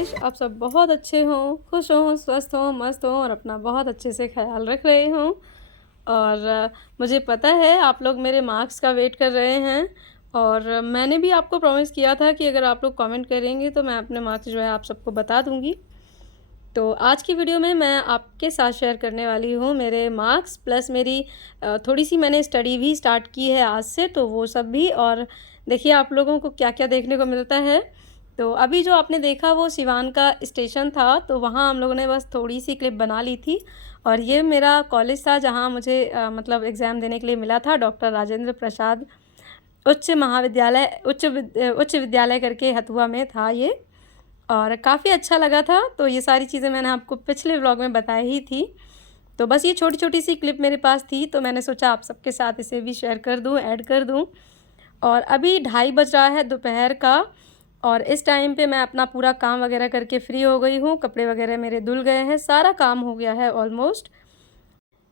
Wish आप सब बहुत अच्छे हों, खुश हों, स्वस्थ हों, मस्त हों और अपना बहुत अच्छे से ख़्याल रख रहे हों। और मुझे पता है आप लोग मेरे मार्क्स का वेट कर रहे हैं और मैंने भी आपको प्रॉमिस किया था कि अगर आप लोग कमेंट करेंगे तो मैं अपने मार्क्स जो है आप सबको बता दूँगी। तो आज की वीडियो में मैं आपके साथ शेयर करने वाली हूँ मेरे मार्क्स प्लस मेरी थोड़ी-सी मैंने स्टडी भी स्टार्ट की है आज से, तो वो सब भी। और देखिए आप लोगों को क्या-क्या देखने को मिलता है। तो अभी जो आपने देखा वो सिवान का स्टेशन था, तो वहाँ हम लोगों ने बस थोड़ी-सी क्लिप बना ली थी। और ये मेरा कॉलेज था जहाँ मुझे मतलब एग्ज़ाम देने के लिए मिला था, डॉक्टर राजेंद्र प्रसाद उच्च विद्यालय करके हथुआ में था ये। और काफ़ी अच्छा लगा था, तो ये सारी चीज़ें मैंने आपको पिछले व्लॉग में बताई ही थी। तो बस ये छोटी-छोटी सी क्लिप मेरे पास थी, तो मैंने सोचा आप सबके साथ इसे भी शेयर कर दूँ, ऐड कर दूँ। और अभी 2:30 बज रहा है दोपहर का और इस टाइम पे मैं अपना पूरा काम वगैरह करके फ्री हो गई हूँ, कपड़े वगैरह मेरे धुल गए हैं, सारा काम हो गया है ऑलमोस्ट।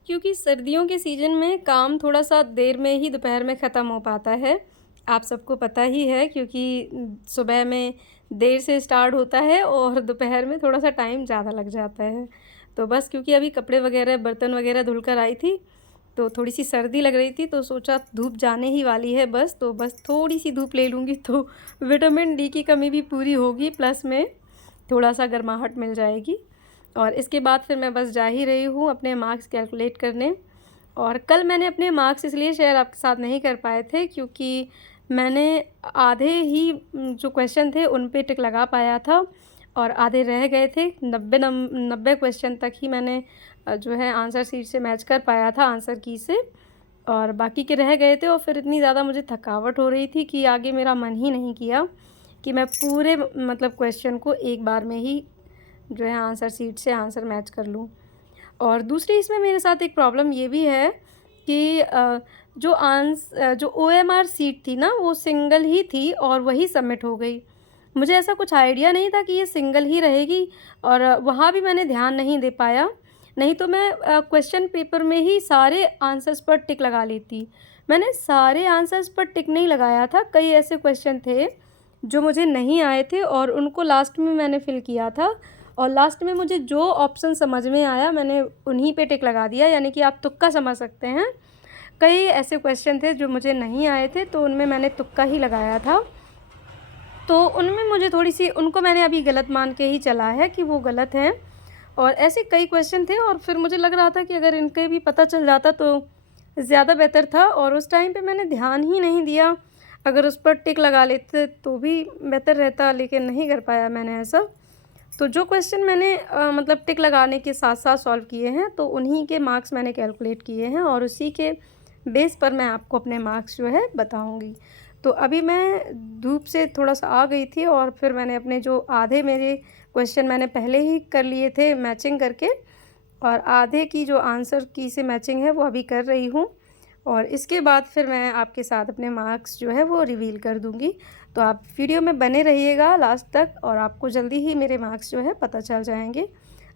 क्योंकि सर्दियों के सीज़न में काम थोड़ा-सा देर में ही दोपहर में ख़त्म हो पाता है। आप सबको पता ही है, क्योंकि सुबह में देर से स्टार्ट होता है और दोपहर में थोड़ा-सा टाइम ज़्यादा लग जाता है। तो बस क्योंकि अभी कपड़े वगैरह, बर्तन वगैरह धुल कर आई थी, तो थोड़ी-सी सर्दी लग रही थी, तो सोचा धूप जाने ही वाली है बस, तो बस थोड़ी-सी धूप ले लूँगी तो विटामिन डी की कमी भी पूरी होगी, प्लस में थोड़ा-सा गर्माहट मिल जाएगी। और इसके बाद फिर मैं बस जा ही रही हूँ अपने मार्क्स कैलकुलेट करने। और कल मैंने अपने मार्क्स इसलिए शेयर आपके साथ नहीं कर पाए थे क्योंकि मैंने आधे ही जो क्वेश्चन थे उन पे टिक लगा पाया था और आधे रह गए थे। 90 क्वेश्चन तक ही मैंने जो है आंसर शीट से मैच कर पाया था, आंसर की से। और बाकी के रह गए थे और फिर इतनी ज़्यादा मुझे थकावट हो रही थी कि आगे मेरा मन ही नहीं किया कि मैं पूरे मतलब क्वेश्चन को एक बार में ही जो है आंसर शीट से आंसर मैच कर लूँ। और दूसरी इसमें मेरे साथ एक प्रॉब्लम ये भी है कि जो ओएमआर सीट थी ना, वो सिंगल ही थी और वही सबमिट हो गई। मुझे ऐसा कुछ आइडिया नहीं था कि ये सिंगल ही रहेगी और वहाँ भी मैंने ध्यान नहीं दे पाया। नहीं तो मैं क्वेश्चन पेपर में ही सारे आंसर्स पर टिक लगा लेती। मैंने सारे आंसर्स पर टिक नहीं लगाया था, कई ऐसे क्वेश्चन थे जो मुझे नहीं आए थे और उनको लास्ट में मैंने फ़िल किया था। और लास्ट में मुझे जो ऑप्शन समझ में आया मैंने उन्हीं पे टिक लगा दिया, यानी कि आप तुक्का समझ सकते हैं। कई ऐसे क्वेश्चन थे जो मुझे नहीं आए थे, तो उनमें मैंने तुक्का ही लगाया था। तो उनमें मुझे थोड़ी-सी उनको मैंने अभी गलत मान के ही चला है कि वो गलत हैं। और ऐसे कई क्वेश्चन थे और फिर मुझे लग रहा था कि अगर इनके भी पता चल जाता तो ज़्यादा बेहतर था और उस टाइम पे मैंने ध्यान ही नहीं दिया। अगर उस पर टिक लगा लेते तो भी बेहतर रहता, लेकिन नहीं कर पाया मैंने ऐसा। तो जो क्वेश्चन मैंने मतलब टिक लगाने के साथ-साथ सॉल्व किए हैं, तो उन्हीं के मार्क्स मैंने कैलकुलेट किए हैं और उसी के बेस पर मैं आपको अपने मार्क्स जो है बताऊँगी। तो अभी मैं धूप से थोड़ा-सा आ गई थी और फिर मैंने अपने जो आधे मेरे क्वेश्चन मैंने पहले ही कर लिए थे मैचिंग करके और आधे की जो आंसर की से मैचिंग है वो अभी कर रही हूँ। और इसके बाद फिर मैं आपके साथ अपने मार्क्स जो है वो रिवील कर दूँगी। तो आप वीडियो में बने रहिएगा लास्ट तक और आपको जल्दी ही मेरे मार्क्स जो है पता चल जाएँगे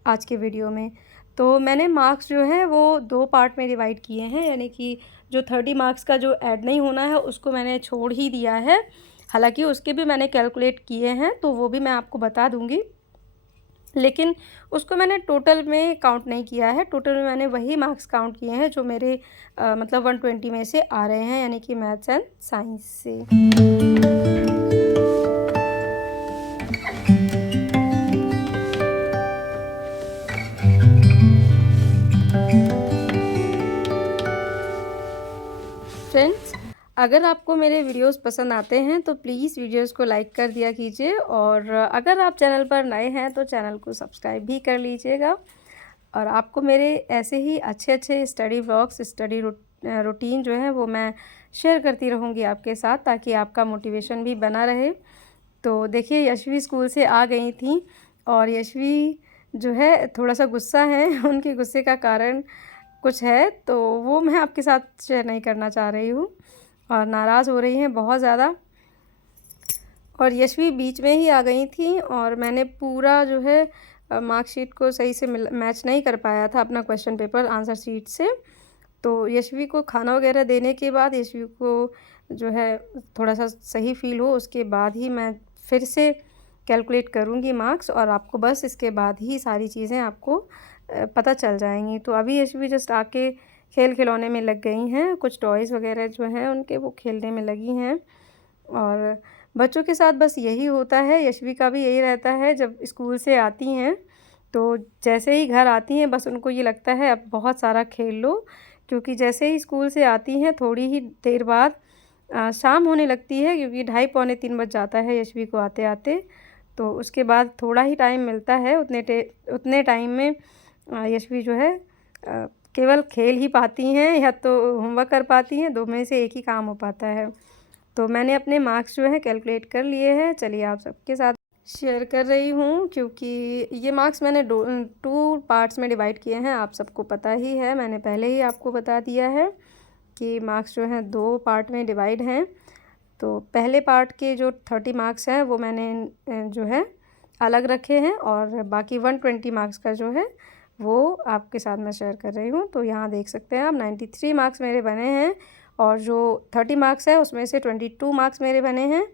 आज के वीडियो में। तो मैंने मार्क्स जो है वो 2 पार्ट में डिवाइड किए हैं, यानी कि जो 30 मार्क्स का जो ऐड नहीं होना है उसको मैंने छोड़ ही दिया है। हालाँकि उसके भी मैंने कैलकुलेट किए हैं, तो वो भी मैं आपको बता दूँगी। लेकिन उसको मैंने टोटल में काउंट नहीं किया है, टोटल में मैंने वही मार्क्स काउंट किए हैं जो मेरे मतलब 120 में से आ रहे हैं, यानी कि मैथ्स एंड साइंस से। फ्रेंड्स, अगर आपको मेरे वीडियोस पसंद आते हैं तो प्लीज़ वीडियोस को लाइक कर दिया कीजिए और अगर आप चैनल पर नए हैं तो चैनल को सब्सक्राइब भी कर लीजिएगा। और आपको मेरे ऐसे ही अच्छे-अच्छे स्टडी व्लॉग्स, स्टडी रूटीन जो है वो मैं शेयर करती रहूँगी आपके साथ, ताकि आपका मोटिवेशन भी बना रहे। तो देखिए यशवी स्कूल से आ गई थी और यशवी जो है थोड़ा-सा गुस्सा है उनके गुस्से का कारण कुछ है, तो वो मैं आपके साथ शेयर नहीं करना चाह रही हूँ और नाराज़ हो रही हैं बहुत ज़्यादा। और यशवी बीच में ही आ गई थी और मैंने पूरा जो है मार्कशीट को सही से मैच नहीं कर पाया था अपना क्वेश्चन पेपर आंसर शीट से। तो यशवी को खाना वगैरह देने के बाद यशवी को जो है थोड़ा-सा सही फ़ील हो, उसके बाद ही मैं फिर से कैलकुलेट करूँगी मार्क्स, और आपको बस इसके बाद ही सारी चीज़ें आपको पता चल जाएंगी। तो अभी यशवी जस्ट आके खेल खिलौने में लग गई हैं, कुछ टॉयज़ वगैरह जो हैं उनके वो खेलने में लगी हैं। और बच्चों के साथ बस यही होता है, यशवी का भी यही रहता है। जब स्कूल से आती हैं तो जैसे ही घर आती हैं बस उनको ये लगता है अब बहुत सारा खेल लो, क्योंकि जैसे ही स्कूल से आती हैं थोड़ी ही देर बाद शाम होने लगती है, क्योंकि 2:30 पौने 3 बज जाता है यशवी को आते आते। तो उसके बाद थोड़ा ही टाइम मिलता है, उतने टाइम में यशवी जो है केवल खेल ही पाती हैं या तो होमवर्क कर पाती हैं, दो में से एक ही काम हो पाता है। तो मैंने अपने मार्क्स जो है कैलकुलेट कर लिए हैं, चलिए आप सबके साथ शेयर कर रही हूँ, क्योंकि ये मार्क्स मैंने 2 पार्ट्स में डिवाइड किए हैं। आप सबको पता ही है, मैंने पहले ही आपको बता दिया है कि मार्क्स जो हैं 2 पार्ट में डिवाइड हैं। तो पहले पार्ट के जो 30 मार्क्स हैं वो मैंने जो है अलग रखे हैं, और बाकी 120 मार्क्स का जो है वो आपके साथ मैं शेयर कर रही हूँ। तो यहाँ देख सकते हैं आप 93 मार्क्स मेरे बने हैं, और जो 30 मार्क्स है उसमें से 22 मार्क्स मेरे बने हैं।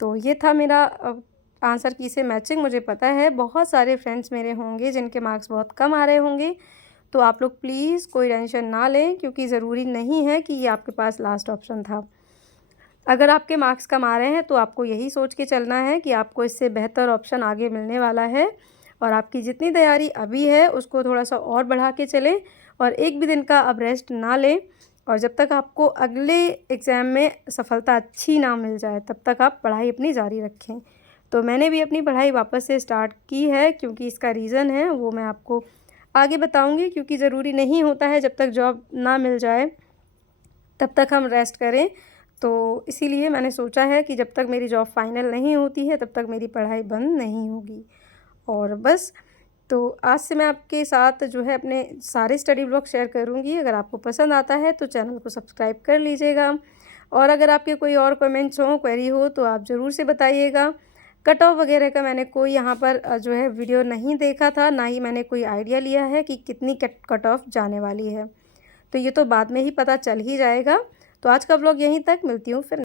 तो ये था मेरा आंसर की से मैचिंग। मुझे पता है बहुत सारे फ्रेंड्स मेरे होंगे जिनके मार्क्स बहुत कम आ रहे होंगे, तो आप लोग प्लीज़ कोई टेंशन ना लें, क्योंकि ज़रूरी नहीं है कि ये आपके पास लास्ट ऑप्शन था। अगर आपके मार्क्स कम आ रहे हैं तो आपको यही सोच के चलना है कि आपको इससे बेहतर ऑप्शन आगे मिलने वाला है, और आपकी जितनी तैयारी अभी है उसको थोड़ा सा और बढ़ा के चलें, और एक भी दिन का अब रेस्ट ना लें। और जब तक आपको अगले एग्ज़ाम में सफलता अच्छी ना मिल जाए तब तक आप पढ़ाई अपनी जारी रखें। तो मैंने भी अपनी पढ़ाई वापस से स्टार्ट की है, क्योंकि इसका रीज़न है वो मैं आपको आगे बताऊंगी, क्योंकि ज़रूरी नहीं होता है जब तक जॉब ना मिल जाए तब तक हम रेस्ट करें। तो इसीलिए मैंने सोचा है कि जब तक मेरी जॉब फाइनल नहीं होती है तब तक मेरी पढ़ाई बंद नहीं होगी। और बस, तो आज से मैं आपके साथ जो है अपने सारे स्टडी ब्लॉग शेयर करूंगी। अगर आपको पसंद आता है तो चैनल को सब्सक्राइब कर लीजिएगा, और अगर आपके कोई और कमेंट्स हो, क्वेरी हो तो आप ज़रूर से बताइएगा। कट ऑफ वगैरह का मैंने कोई यहाँ पर जो है वीडियो नहीं देखा था, ना ही मैंने कोई आइडिया लिया है कि कितनी कट ऑफ जाने वाली है। तो ये तो बाद में ही पता चल ही जाएगा। तो आज का ब्लॉग यहीं तक, मिलती हूँ फिर।